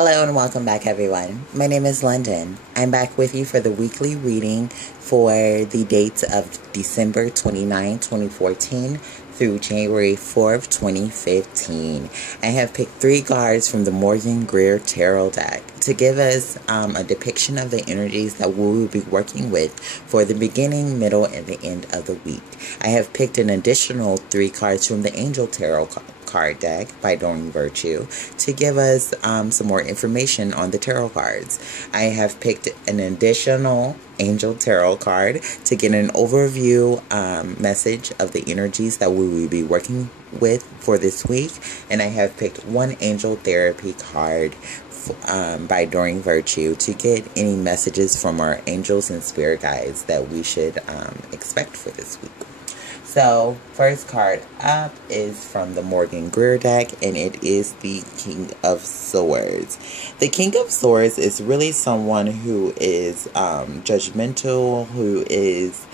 Hello and welcome back, everyone. My name is London. I'm back with you for the weekly reading for the dates of December 29, 2014 through January 4th, 2015. I have picked 3 cards from the Morgan Greer Tarot deck to give us a depiction of the energies that we will be working with for the beginning, middle, and the end of the week. I have picked an additional 3 cards from the Angel Tarot card deck by Doreen Virtue to give us some more information on the tarot cards. I have picked an additional Angel Tarot card to get an overview message of the energies that we will be working with for this week, and I have picked 1 Angel Therapy card by Doreen Virtue to get any messages from our angels and spirit guides that we should expect for this week. So, first card up is from the Morgan Greer deck, and it is the King of Swords. The King of Swords is really someone who is judgmental, who is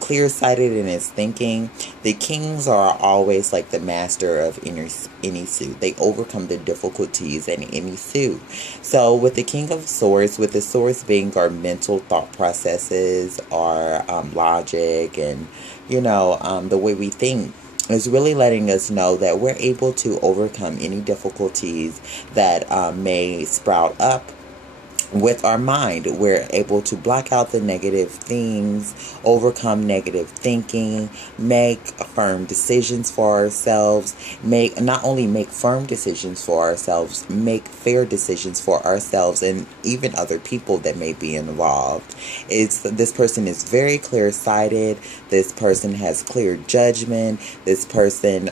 clear-sighted in his thinking. The kings are always like the master of any suit. They overcome the difficulties in any suit. So with the King of Swords, with the swords being our mental thought processes, our logic, and the way we think, is really letting us know that we're able to overcome any difficulties that may sprout up with our mind. We're able to block out the negative things, overcome negative thinking, make firm decisions for ourselves, not only make firm decisions for ourselves, make fair decisions for ourselves and even other people that may be involved. This person is very clear-sighted. This person has clear judgment. This person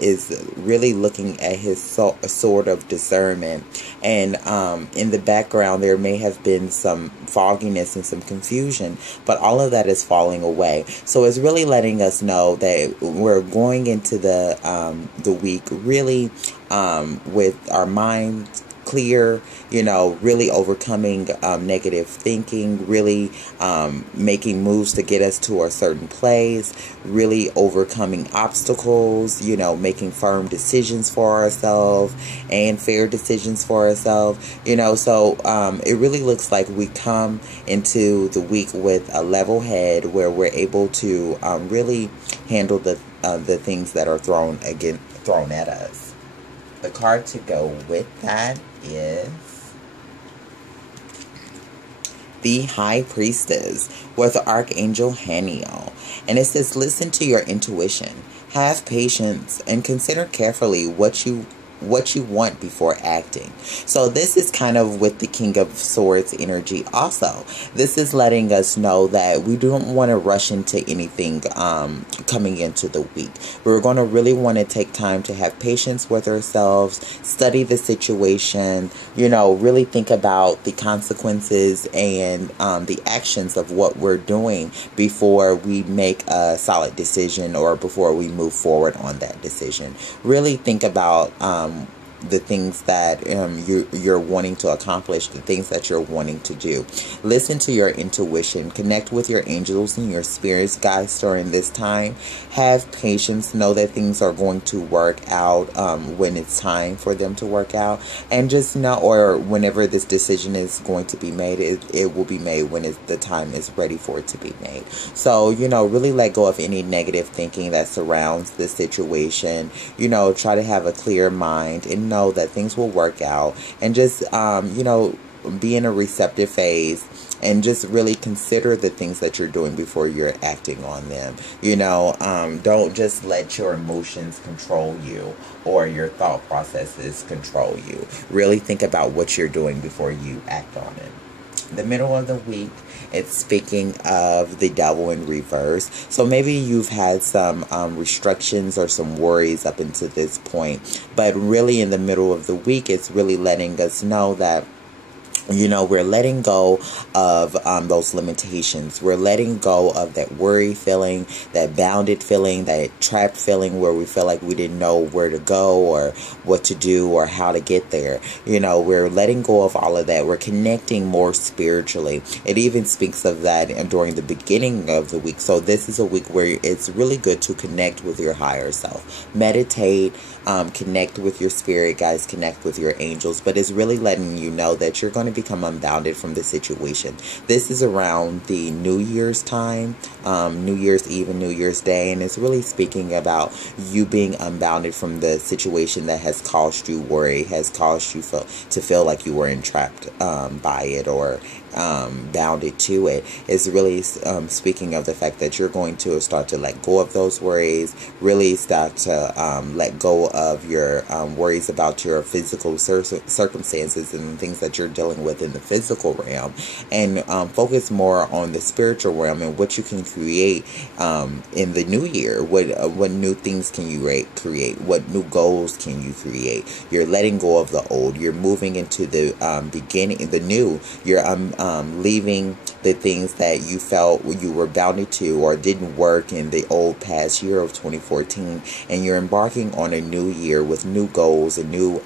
is really looking at his sword of discernment. And in the background, there may have been some fogginess and some confusion, but all of that is falling away. So it's really letting us know that we're going into the week really with our mind clear, really overcoming negative thinking, really making moves to get us to a certain place, really overcoming obstacles, making firm decisions for ourselves and fair decisions for ourselves, so it really looks like we come into the week with a level head where we're able to really handle the things that are thrown at us. The card to go with that is the High Priestess with Archangel Haniel. And it says, listen to your intuition. Have patience and consider carefully what you want before acting. So this is kind of with the King of Swords energy also. This is letting us know that we don't want to rush into anything coming into the week. We're going to really want to take time to have patience with ourselves, study the situation, really think about the consequences and the actions of what we're doing before we make a solid decision or before we move forward on that decision. Really think about the things that you're wanting to accomplish, the things that you're wanting to do. Listen to your intuition. Connect with your angels and your spirits guides during this time. Have patience. Know that things are going to work out when it's time for them to work out. And just know, or whenever this decision is going to be made, it will be made when the time is ready for it to be made. So, really let go of any negative thinking that surrounds the situation. Try to have a clear mind and know that things will work out, and just be in a receptive phase and just really consider the things that you're doing before you're acting on them. Don't just let your emotions control you or your thought processes control you. Really think about what you're doing before you act on it. The middle of the week, it's speaking of the Devil in reverse. So maybe you've had some restrictions or some worries up until this point, but really in the middle of the week, it's really letting us know that We're letting go of those limitations. We're letting go of that worry feeling, that bounded feeling, that trapped feeling where we feel like we didn't know where to go or what to do or how to get there. We're letting go of all of that. We're connecting more spiritually. It even speaks of that during the beginning of the week. So this is a week where it's really good to connect with your higher self. Meditate, connect with your spirit guides, connect with your angels. But it's really letting you know that you're going to become unbounded from the situation. This is around the New Year's time, New Year's Eve and New Year's Day, and it's really speaking about you being unbounded from the situation that has caused you worry, has caused you to feel like you were entrapped by it or bounded to it. It's really speaking of the fact that you're going to start to let go of those worries, really start to let go of your worries about your physical circumstances and things that you're dealing with in the physical realm, and focus more on the spiritual realm and what you can create in the new year. What new things can you create? What new goals can you create? You're letting go of the old. You're moving into the beginning, the new. You're leaving the things that you felt you were bounded to or didn't work in the old past year of 2014, and you're embarking on a new year with new goals and new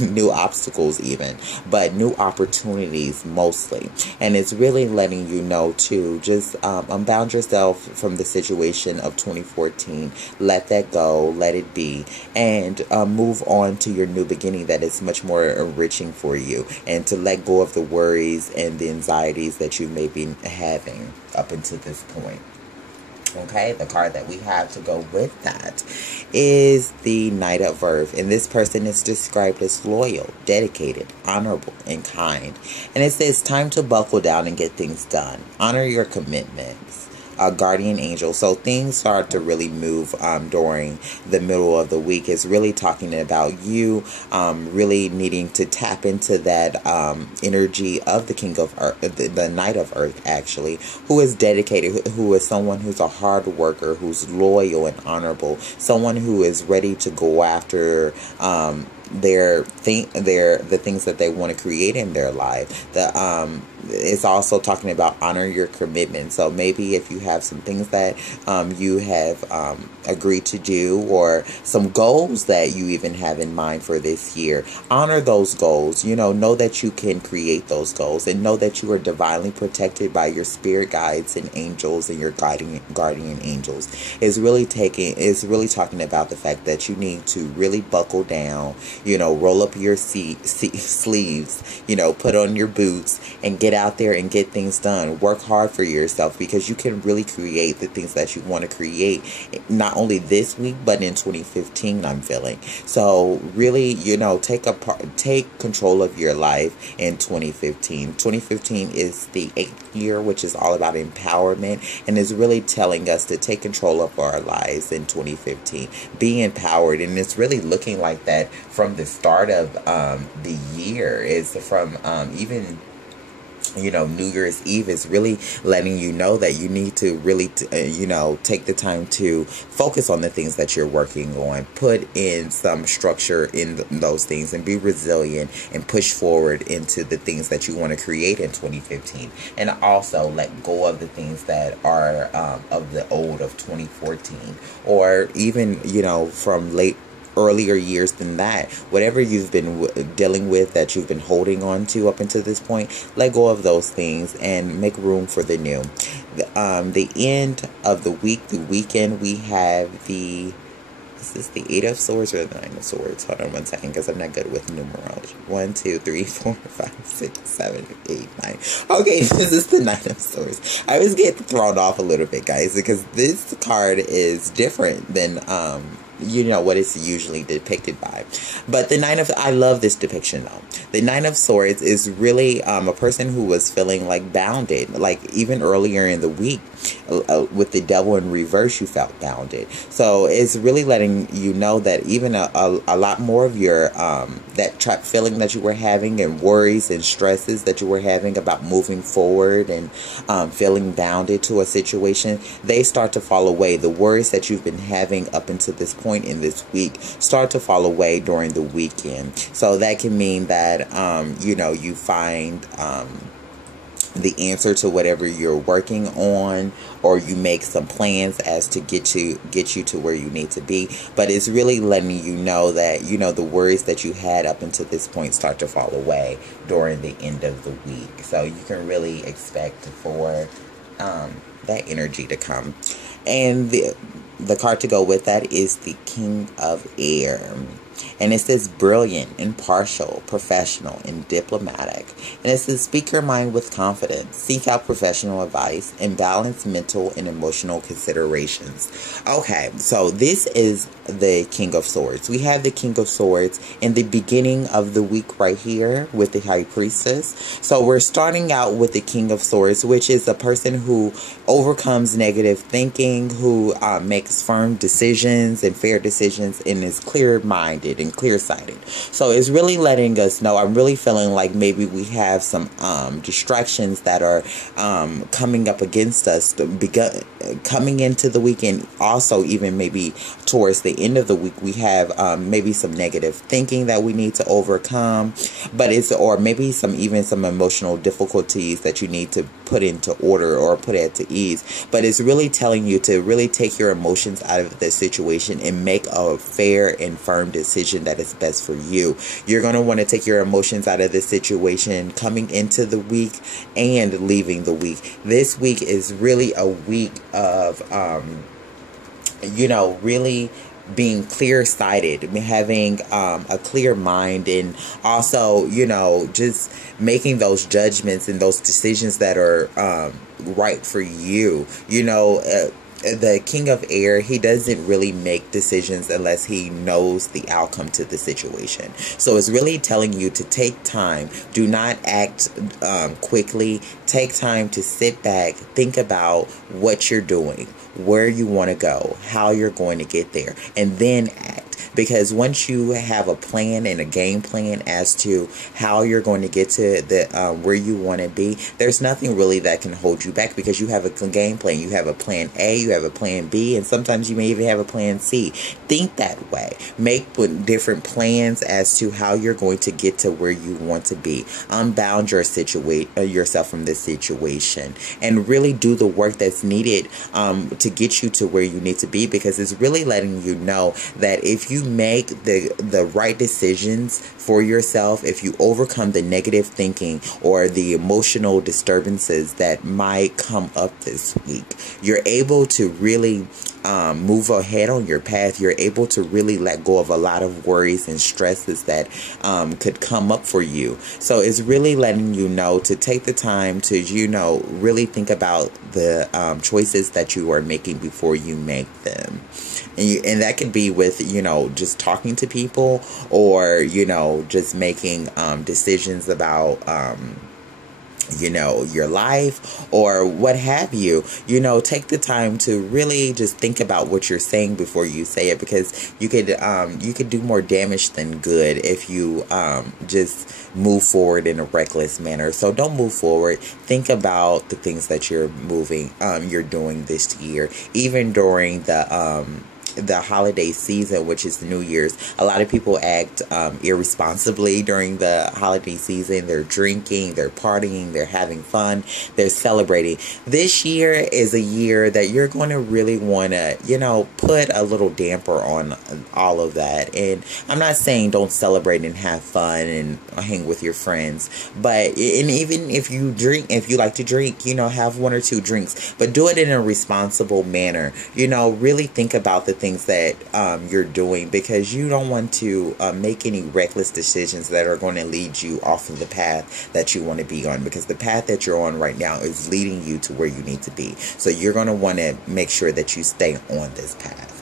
new obstacles even, but new opportunities mostly. And it's really letting you know to just unbound yourself from the situation of 2014. Let that go, let it be, and move on to your new beginning that is much more enriching for you, and to let go of the worries and the anxieties that you may be having up until this point. Okay, the card that we have to go with that is the Knight of Earth. And this person is described as loyal, dedicated, honorable, and kind. And it says, time to buckle down and get things done. Honor your commitments. Guardian angel. So things start to really move during the middle of the week. It's really talking about you really needing to tap into that energy of the King of Earth, the Knight of Earth, actually, who is dedicated, who is someone who's a hard worker, who's loyal and honorable, someone who is ready to go after the things that they want to create in their life. It's also talking about honor your commitment. So maybe if you have some things that you have agreed to do, or some goals that you even have in mind for this year, honor those goals. Know that you can create those goals, and know that you are divinely protected by your spirit guides and angels and your guardian angels. It's really talking about the fact that you need to really buckle down, roll up your sleeves, put on your boots and get out there and get things done. Work hard for yourself, because you can really create the things that you want to create, not only this week but in 2015, I'm feeling. So really, take control of your life in 2015. 2015 is the 8th year, which is all about empowerment, and is really telling us to take control of our lives in 2015. Be empowered, and it's really looking like that from the start of the year. Is from even New Year's Eve is really letting you know that you need to really, take the time to focus on the things that you're working on. Put in some structure in those things, and be resilient and push forward into the things that you want to create in 2015. And also let go of the things that are of the old of 2014, or even, from earlier years than that. Whatever you've been dealing with, that you've been holding on to up until this point, let go of those things and make room for the new. The end of the week, the weekend, we have the... Is this the 8 of Swords or the 9 of Swords? Hold on one second, because I'm not good with numerology. 1, 2, 3, 4, 5, 6, 7, 8, 9. Okay, this is the 9 of Swords. I was getting thrown off a little bit, guys, because this card is different than what it's usually depicted by. But the I love this depiction though. The 9 of Swords is really a person who was feeling like bounded, like even earlier in the week. with the devil in reverse, you felt bounded. So it's really letting you know that even a lot more of your that trapped feeling that you were having, and worries and stresses that you were having about moving forward, and feeling bounded to a situation, they start to fall away. The worries that you've been having up until this point in this week start to fall away during the weekend. So that can mean that you find the answer to whatever you're working on, or you make some plans as to get you to where you need to be. But it's really letting you know that the worries that you had up until this point start to fall away during the end of the week. So you can really expect for that energy to come. And the card to go with that is the King of Air. And it says brilliant, impartial, professional, and diplomatic. And it says speak your mind with confidence. Seek out professional advice and balance mental and emotional considerations. Okay, so this is the King of Swords. We have the King of Swords in the beginning of the week right here with the High Priestess. So we're starting out with the King of Swords, which is a person who overcomes negative thinking, who makes firm decisions and fair decisions, and is clear-minded and clear-sighted. So it's really letting us know, I'm really feeling like maybe we have some distractions that are coming up against us coming into the weekend. Also, even maybe towards the end of the week, we have maybe some negative thinking that we need to overcome, or maybe some emotional difficulties that you need to put into order or put at ease. But it's really telling you to really take your emotions out of the situation and make a fair and firm decision that is best for you. You're going to want to take your emotions out of the situation coming into the week and leaving the week. This week is really a week of really being clear-sighted, having a clear mind, and also, just making those judgments and those decisions that are right for you. The King of Air, he doesn't really make decisions unless he knows the outcome to the situation. So it's really telling you to take time. Do not act quickly. Take time to sit back, think about what you're doing, where you want to go, how you're going to get there, and then act. Because once you have a plan and a game plan as to how you're going to get to the where you want to be, there's nothing really that can hold you back, because you have a game plan. You have a plan A, you have a plan B, and sometimes you may even have a plan C. Think that way. Make different plans as to how you're going to get to where you want to be. Unbound yourself from this situation, and really do the work that's needed to get you to where you need to be, because it's really letting you know that if you make the right decisions for yourself, if you overcome the negative thinking or the emotional disturbances that might come up this week, you're able to really move ahead on your path. You're able to really let go of a lot of worries and stresses that could come up for you. So it's really letting you know to take the time to, really think about the choices that you are making before you make them. And that could be with, just talking to people, or, just making decisions about your life or what have you. Take the time to really just think about what you're saying before you say it, because you could do more damage than good if you just move forward in a reckless manner. So don't move forward. Think about the things that you're doing this year, even during the holiday season, which is New Year's. A lot of people act irresponsibly during the holiday season. They're drinking, they're partying, they're having fun, they're celebrating. This year is a year that you're going to really want to, put a little damper on all of that. And I'm not saying don't celebrate and have fun and hang with your friends, but even if you like to drink, have one or two drinks, but do it in a responsible manner. Really think about the things that you're doing, because you don't want to make any reckless decisions that are going to lead you off of the path that you want to be on, because the path that you're on right now is leading you to where you need to be. So you're going to want to make sure that you stay on this path.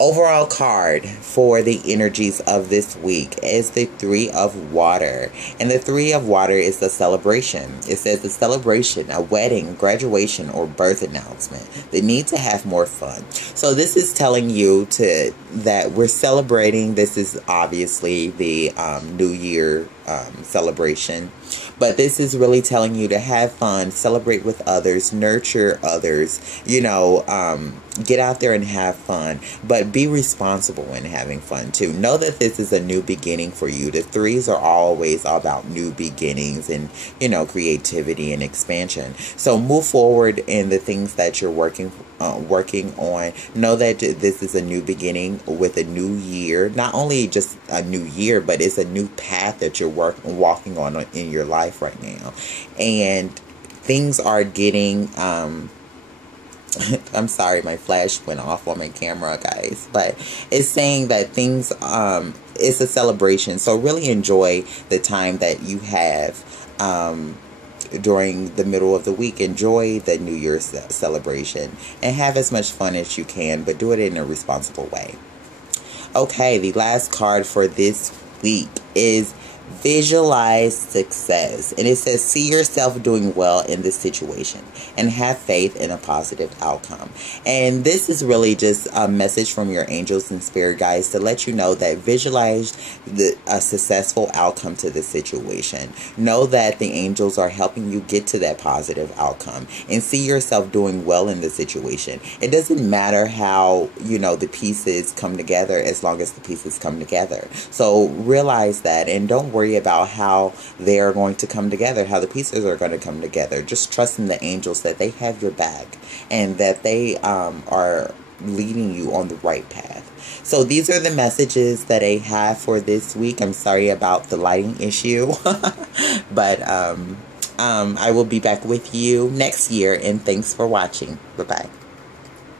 Overall card for the energies of this week is the Three of Water. And the Three of Water is the celebration. It says a celebration, a wedding, graduation, or birth announcement. The need to have more fun. So this is telling you that we're celebrating. This is obviously the New Year celebration. But this is really telling you to have fun, celebrate with others, nurture others, get out there and have fun, but be responsible in having fun too. Know that this is a new beginning for you. The threes are always about new beginnings and, creativity and expansion. So move forward in the things that you're working on. Know that this is a new beginning with a new year. Not only just a new year, but it's a new path that you're walking on in your life right now. And things are getting I'm sorry, my flash went off on my camera, guys. But it's saying that things, it's a celebration. So really enjoy the time that you have during the middle of the week. Enjoy the New Year's celebration and have as much fun as you can, but do it in a responsible way. Okay, the last card for this week is Visualize Success. And it says, see yourself doing well in this situation and have faith in a positive outcome. And this is really just a message from your angels and spirit guides to let you know that visualize a successful outcome to this situation. Know that the angels are helping you get to that positive outcome and see yourself doing well in the situation. It doesn't matter how, the pieces come together as long as the pieces come together. So realize that and don't worry about how they are going to come together, how the pieces are going to come together. Just trust in the angels that they have your back and that they are leading you on the right path. So these are the messages that I have for this week. I'm sorry about the lighting issue, but I will be back with you next year, and thanks for watching. Bye-bye.